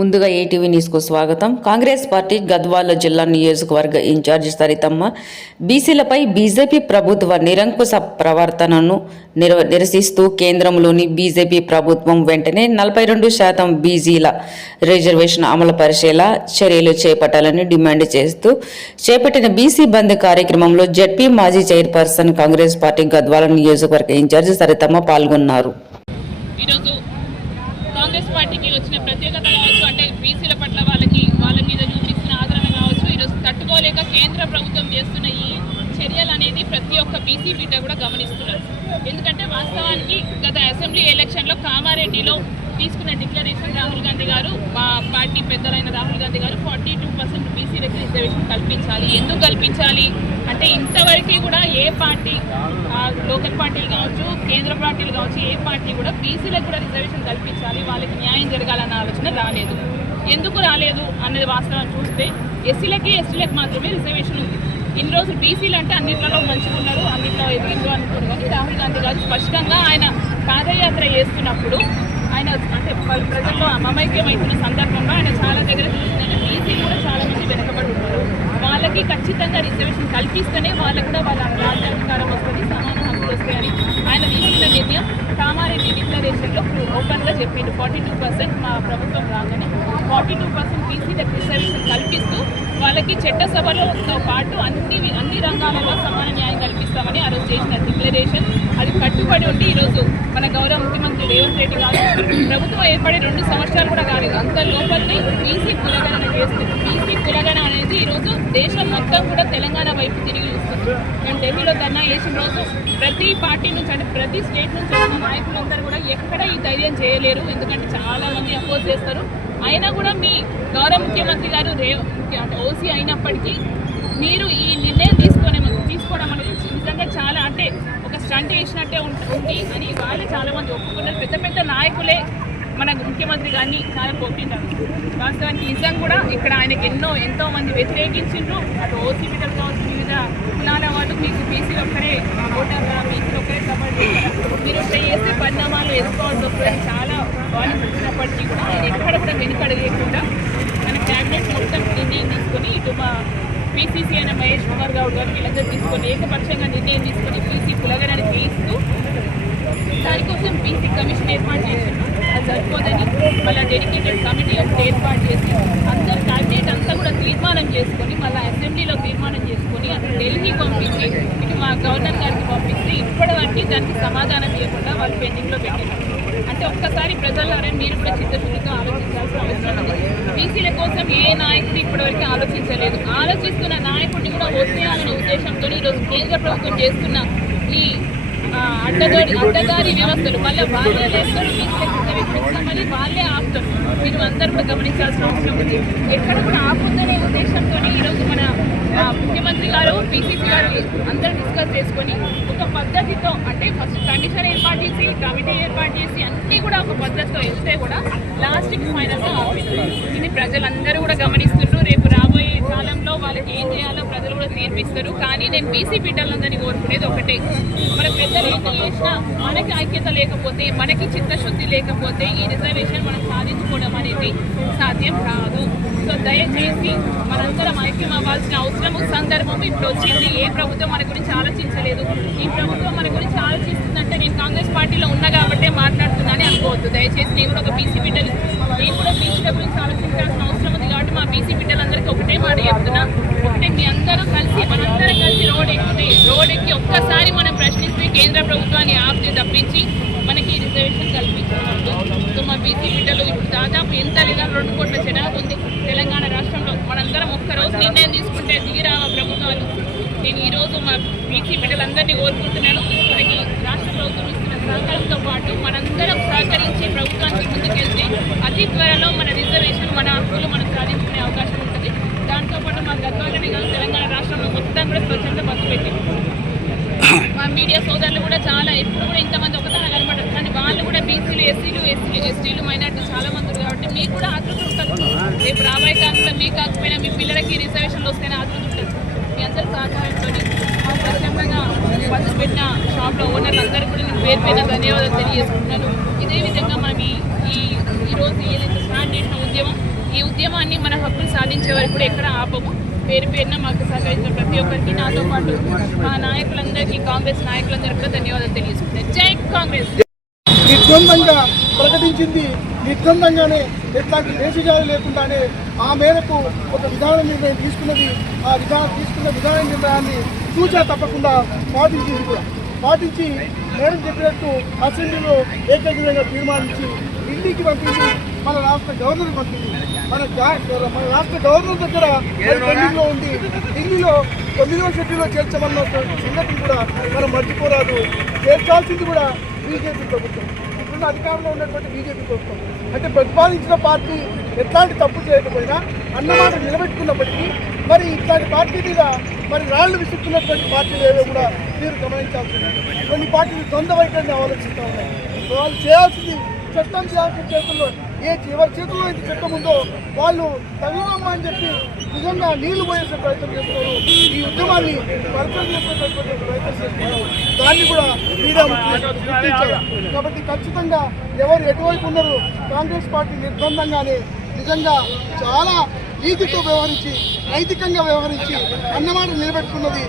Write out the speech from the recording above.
ముందుగా ఏటీవీ న్యూస్కు స్వాగతం. కాంగ్రెస్ పార్టీ గద్వాల జిల్లా నియోజకవర్గ ఇన్ఛార్జి సరితమ్మ. బీసీలపై బీజేపీ ప్రభుత్వ నిరంకుశ ప్రవర్తనను నిర నిరసిస్తూ కేంద్రంలోని బీజేపీ ప్రభుత్వం వెంటనే నలభై రెండు శాతం బీజీల రిజర్వేషన్ అమలు పరిచేలా చర్యలు చేపట్టాలని డిమాండ్ చేస్తూ చేపట్టిన బీసీ బంద్ కార్యక్రమంలో జడ్పీ మాజీ చైర్పర్సన్ కాంగ్రెస్ పార్టీ గద్వాల నియోజకవర్గ ఇన్ఛార్జి సరితమ్మ పాల్గొన్నారు. ఈరోజు ప్రత్యేకత కావచ్చు అంటే బీసీల పట్ల వాళ్ళకి వాళ్ళ మీద చూపిస్తున్న ఆదరణ కావచ్చు ఈరోజు తట్టుకోలేక కేంద్ర ప్రభుత్వం చేస్తున్న ఈ చర్యలు అనేది ప్రతి ఒక్క బీసీ బిడ్డ కూడా గమనిస్తున్నారు. ఎందుకంటే వాస్తవానికి గత అసెంబ్లీ ఎలక్షన్లో కామారెడ్డిలో తీసుకున్న డిక్లరేషన్ రాహుల్ గాంధీ గారు మా పార్టీ పెద్దలైన రాహుల్ గాంధీ గారు ఫార్టీ టూ పర్సెంట్ బీసీలకు రిజర్వేషన్ కల్పించాలి. ఎందుకు కల్పించాలి? అంటే ఇంతవరకు కూడా ఏ పార్టీ లోకల్ పార్టీలు కావచ్చు కేంద్ర పార్టీలు కావచ్చు ఏ పార్టీ కూడా బీసీలకు కూడా రిజర్వేషన్ కల్పించాలి వాళ్ళకి న్యాయం జరగాలన్న ఆలోచన రాలేదు. ఎందుకు రాలేదు అన్నది వాస్తవం చూస్తే ఎస్సీలకి ఎస్టీలకు మాత్రమే రిజర్వేషన్ ఉంది. ఇన్ని రోజులు బీసీలు అంటే అన్నింటిలో మంచిగా ఉన్నారు అన్నింటిలో ఎదిగిండ్రు అనుకున్నారు. కానీ రాహుల్ గాంధీ గారు స్పష్టంగా ఆయన పాదయాత్ర చేస్తున్నప్పుడు ఆయన అంటే ప్రజల్లో మమైక్యమవుతున్న సందర్భంలో ఆయన చాలా దగ్గర చూసిందంటే బీసీలు కూడా చాలా మంది వాళ్ళకి ఖచ్చితంగా రిజర్వేషన్ కల్పిస్తేనే వాళ్ళకు కూడా వాళ్ళ రాజ్యాధికారం వస్తుంది సమాన హక్కులు వస్తాయని ఆయన తీసుకున్న నిర్ణయం కామారెడ్డి డిక్లరేషన్లో ఓపెన్గా చెప్పిండు. ఫార్టీ టూ పర్సెంట్ మా ప్రభుత్వం రాగానే ఫార్టీ టూ పర్సెంట్ బీసీలకు రిజర్వేషన్ కల్పిస్తూ వాళ్ళకి చట్టసభలతో పాటు అన్ని అన్ని రంగాలలో సమాన న్యాయం కల్పిస్తామని ఆ రోజు చేసిన డిక్లరేషన్ అది కట్టుబడి ఉండి ఈరోజు మన గౌరవ ముఖ్యమంత్రి రేవంత్ రెడ్డి గారు ప్రభుత్వం ఏర్పడి రెండు సంవత్సరాలు కూడా కాలేదు. అంత లోపలనే బీసీ కులగణన చేస్తుంది బీసీ కులగణ అనేది ఈరోజు దేశం మొత్తం కూడా తెలంగాణ వైపు తిరిగి చూస్తుంది. మేము ఢిల్లీలో ధర్నా చేసిన రోజు ప్రతి పార్టీ నుంచి అంటే ప్రతి స్టేట్ నుంచి వచ్చిన నాయకులందరూ కూడా ఎక్కడ ఈ ధైర్యం చేయలేరు. ఎందుకంటే చాలా మంది అపోజ్ చేస్తారు. అయినా కూడా మీ గౌరవ ముఖ్యమంత్రి గారు రేవ్ ఓసీ అయినప్పటికీ మీరు ఈ నిర్ణయం తీసుకొని తీసుకోవడం అనేది నిజంగా చాలా అంటే ఒక స్టంట్ వేసినట్టే ఉం- ఉంది అని వాళ్ళే చాలా మంది ఒప్పుకున్నారు పెద్ద పెద్ద నాయకులే మన ముఖ్యమంత్రి గారిని చాలా పొట్టినారు వాస్తవానికి నిజం కూడా ఇక్కడ ఆయనకి ఎన్నో ఎంతో మంది వ్యతిరేకించిండ్రు. అటు ఓసీ బిడ్డలు కావచ్చు వివిధ కులాల వాళ్ళు మీకు బీసీ ఒక్కరే ఓటర్గా బీసీ ఒక్కరే సపోర్ట్ మీరు ఇక్కడ చేసే పరిణామాలు ఎదుర్కోవాల్సి వస్తుంది చాలా వాళ్ళు వచ్చినప్పటికీ కూడా ఎక్కడ కూడా వెనుకడగకుండా మన క్యాబినెట్ మొత్తం నిర్ణయం తీసుకొని ఇటు మా పీసీసీ అయిన మహేష్ కుమార్ గౌడ్ గారు వీళ్ళందరూ తీసుకొని ఏకపక్షంగా నిర్ణయం తీసుకొని పీసీ కులగడని చేయిస్తూ దానికోసం బీసీ కమిషన్ ఏర్పాటు చేసిండు అది సరిపోదని మళ్ళీ డెడికేటెడ్ కమిటీ ఒకటి ఏర్పాటు చేసి అందరు క్యాబినెట్ అంతా కూడా తీర్మానం చేసుకొని మళ్ళీ అసెంబ్లీలో తీర్మానం చేసుకొని అక్కడ ఢిల్లీ పంపించి ఇటు మా గవర్నర్ గారికి పంపిస్తే ఇప్పటివరకు దానికి సమాధానం ఇవ్వకుండా వాళ్ళు పెండింగ్లో పెట్టారు. అంటే ఒక్కసారి ప్రజలారే మీరు కూడా చిత్తశుద్ధితో ఆలోచించాల్సిన అవసరం ఉంది. బీసీల కోసం ఏ నాయకుడు ఇప్పటివరకు ఆలోచించలేదు. ఆలోచిస్తున్న నాయకుడిని కూడా వచ్చేయాలనే ఉద్దేశంతో ఈరోజు కేంద్ర ప్రభుత్వం చేస్తున్న ఈ ఆ, అడ్డదారి అడ్డదారి వ్యవస్థలు. మళ్ళీ వాళ్ళే లేస్తారు మళ్ళీ వాళ్ళే ఆపుతారు. మీరు అందరూ కూడా గమనించాల్సిన అవసరం ఉంది. ఎక్కడ కూడా ఆపుందనే ఉద్దేశంతో ఈరోజు మన ముఖ్యమంత్రి గారు పీసీసీ గారు అందరూ డిస్కస్ చేసుకొని ఒక పద్ధతితో అంటే ఫస్ట్ కమిషన్ ఏర్పాటు చేసి కమిటీ ఏర్పాటు చేసి అన్నీ కూడా ఒక పద్ధతితో వెళ్తే కూడా లాస్ట్కి ఫైనల్గా ఆపింది ఇది ప్రజలందరూ కూడా గమనిస్తున్నారు. రేపు రాబోయే కాలంలో వాళ్ళకి ఏం చేయాలో ప్రజలు కూడా నేర్పిస్తారు. కానీ నేను బీసీ బిడ్డలందరినీ కోరుకునేది ఒకటే. మన పెద్దలు ఎన్ని చేసినా మనకి ఐక్యత లేకపోతే మనకి చిత్తశుద్ధి లేకపోతే ఈ రిజర్వేషన్ మనం సాధించుకోవడం అనేది సాధ్యం కాదు. సో దయచేసి మనందరం ఐక్యం అవ్వాల్సిన అవసరము సందర్భం ఇప్పుడు వచ్చింది. ఏ ప్రభుత్వం మన గురించి ఆలోచించలేదు. ఈ ప్రభుత్వం మన గురించి ఆలోచిస్తుందంటే నేను కాంగ్రెస్ పార్టీలో ఉన్నా కాబట్టే మాట్లాడుతున్నానని అనుకోవద్దు. దయచేసి నేను కూడా ఒక బీసీ బిడ్డలు నేను కూడా బీసీల గురించి ఆలోచించాల్సిన అవసరం ఉంది కాబట్టి మా బీసీ బిడ్డలందరికీ ఒకటే మాట చెప్తున్నా. ఒకటే మీ అందరూ కలిసి మనందరం కలిసి రోడ్ ఎక్కితే రోడ్ ఎక్కి ఒక్కసారి మనం ప్రశ్నిస్తే కేంద్ర ప్రభుత్వాన్ని ఆపితే తప్పించి మనకి రిజర్వేషన్ కల్పించాలి సో మా బీసీ బిడ్డలు ఇప్పుడు దాదాపు ఎంత లేదా రెండు కోట్ల జనాభా ఉంది తెలంగాణ రాష్ట్రంలో. మనందరం ఒక్కరోజు నిర్ణయం తీసుకుంటే దిగిరావా ప్రభుత్వాలు. నేను ఈ రోజు మా బీసీ బిడ్డలందరినీ కోరుకుంటున్నాను. మనకి రాష్ట్ర ప్రభుత్వం ఇస్తున్న సహకారంతో పాటు మనందరం సహకరించి ప్రభుత్వానికి ముందుకెళ్తే అతి త్వరలో మన రిజర్వేషన్ మన హక్కులు మనం సాధించుకునే అవకాశం ఉంటుంది దాంతోపాటు మా గద్వాలని కాదు తెలంగాణ రాష్ట్రంలో మొత్తం కూడా స్వచ్ఛంద బస్సు పెట్టింది మా మీడియా సోదరులు కూడా చాలా ఎప్పుడు కూడా ఇంతమంది ఒకదాన కనబడరు కానీ వాళ్ళు కూడా బీసీలు ఎస్సీలు ఎస్సీలు ఎస్టీలు మైనార్టీ చాలా మంది ఉన్నారు కాబట్టి మీకు కూడా ఆతృత ఉంటుంది రేపు రాబోయే కాలంలో మీకు కాకపోయినా మీ పిల్లలకి రిజర్వేషన్లు వస్తేనే ఆతృత ఉంటుంది. మీ అందరి సహకారంతో ప్రత్యేకంగా స్వచ్ఛందంగా పంచిపెట్టిన షాప్లో ఓనర్లందరికీ కూడా నేను పేరు పైన ధన్యవాదాలు తెలియజేసుకుంటున్నాను. ఇదే విధంగా మనం ఈ ఈ- ఈరోజు ఏదైతే స్టార్ట్ చేసిన ఉద్యమం ఈ ఉద్యమాన్ని మన హక్కులు సాధించే వరకు కూడా ఎక్కడ ఆపము. పేరు పేరున మాకు సహకరించిన ప్రతి ఒక్కరికి నాతో పాటు మా నాయకులందరికీ కాంగ్రెస్ నాయకులందరికీ కూడా ధన్యవాదాలు తెలియజేసుకుంటున్నాను. జై కాంగ్రెస్! నిర్ద్వందంగా ప్రకటించింది. నిర్ద్వందంగానే ఎట్లాంటి దేశజాలు లేకుండానే ఆ మేరకు ఒక విధాన నిర్ణయం తీసుకున్నది ఆ విధానం తీసుకున్న విధాన నిర్ణయాన్ని సూచన తప్పకుండా పాటించింది కూడా పాటించి మేడం చెప్పినట్టు అసెంబ్లీలో ఏకగ్రీవంగా తీర్మానించి ఢిల్లీకి పంపించి మన రాష్ట్ర గవర్నర్ పంపింది మన మన రాష్ట్ర గవర్నర్ దగ్గర ఢిల్లీలో ఉంది. ఢిల్లీలో తొమ్మిదవ షెడ్యూల్లో చేర్చమన్న సంగతి కూడా మనం మర్చిపోరాదు. చేర్చాల్సింది కూడా బీజేపీ ప్రభుత్వం. ఇప్పుడున్న అధికారంలో ఉన్నటువంటి బీజేపీ ప్రభుత్వం. అంటే ప్రతిపాదించిన పార్టీ ఎట్లాంటి తప్పు చేయకపోయినా అన్నమాట నిలబెట్టుకున్నప్పటికీ మరి ఇట్లాంటి పార్టీ మీద మరి రాళ్ళు విసుక్కున్నటువంటి పార్టీలు ఏవో కూడా మీరు గమనించాల్సింది కొన్ని పార్టీలు ద్వంద్వ వైఖరిని ఆలోచిస్తూ ఉన్నాయి. వాళ్ళు చేయాల్సింది చట్టం చేయాల్సిన చేతుల్లో ఏ ఎవరి చేతుల్లో అయితే చట్టం ఉందో వాళ్ళు తగినమ్మా అని చెప్పి నిజంగా నీళ్ళు పోయేసే ప్రయత్నం చేస్తున్నారు. ఈ ఉద్యమాన్ని పరిచయం చేసేటటువంటి ప్రయత్నం చేస్తున్నారు. దాన్ని కూడా మీడియా గుర్తించారు కాబట్టి ఖచ్చితంగా ఎవరు ఎటువైపు ఉన్నారు కాంగ్రెస్ పార్టీ నిర్బంధంగానే నిజంగా చాలా నీతితో వ్యవహరించి నైతికంగా వ్యవహరించి అన్నమాట నిలబెట్టుకున్నది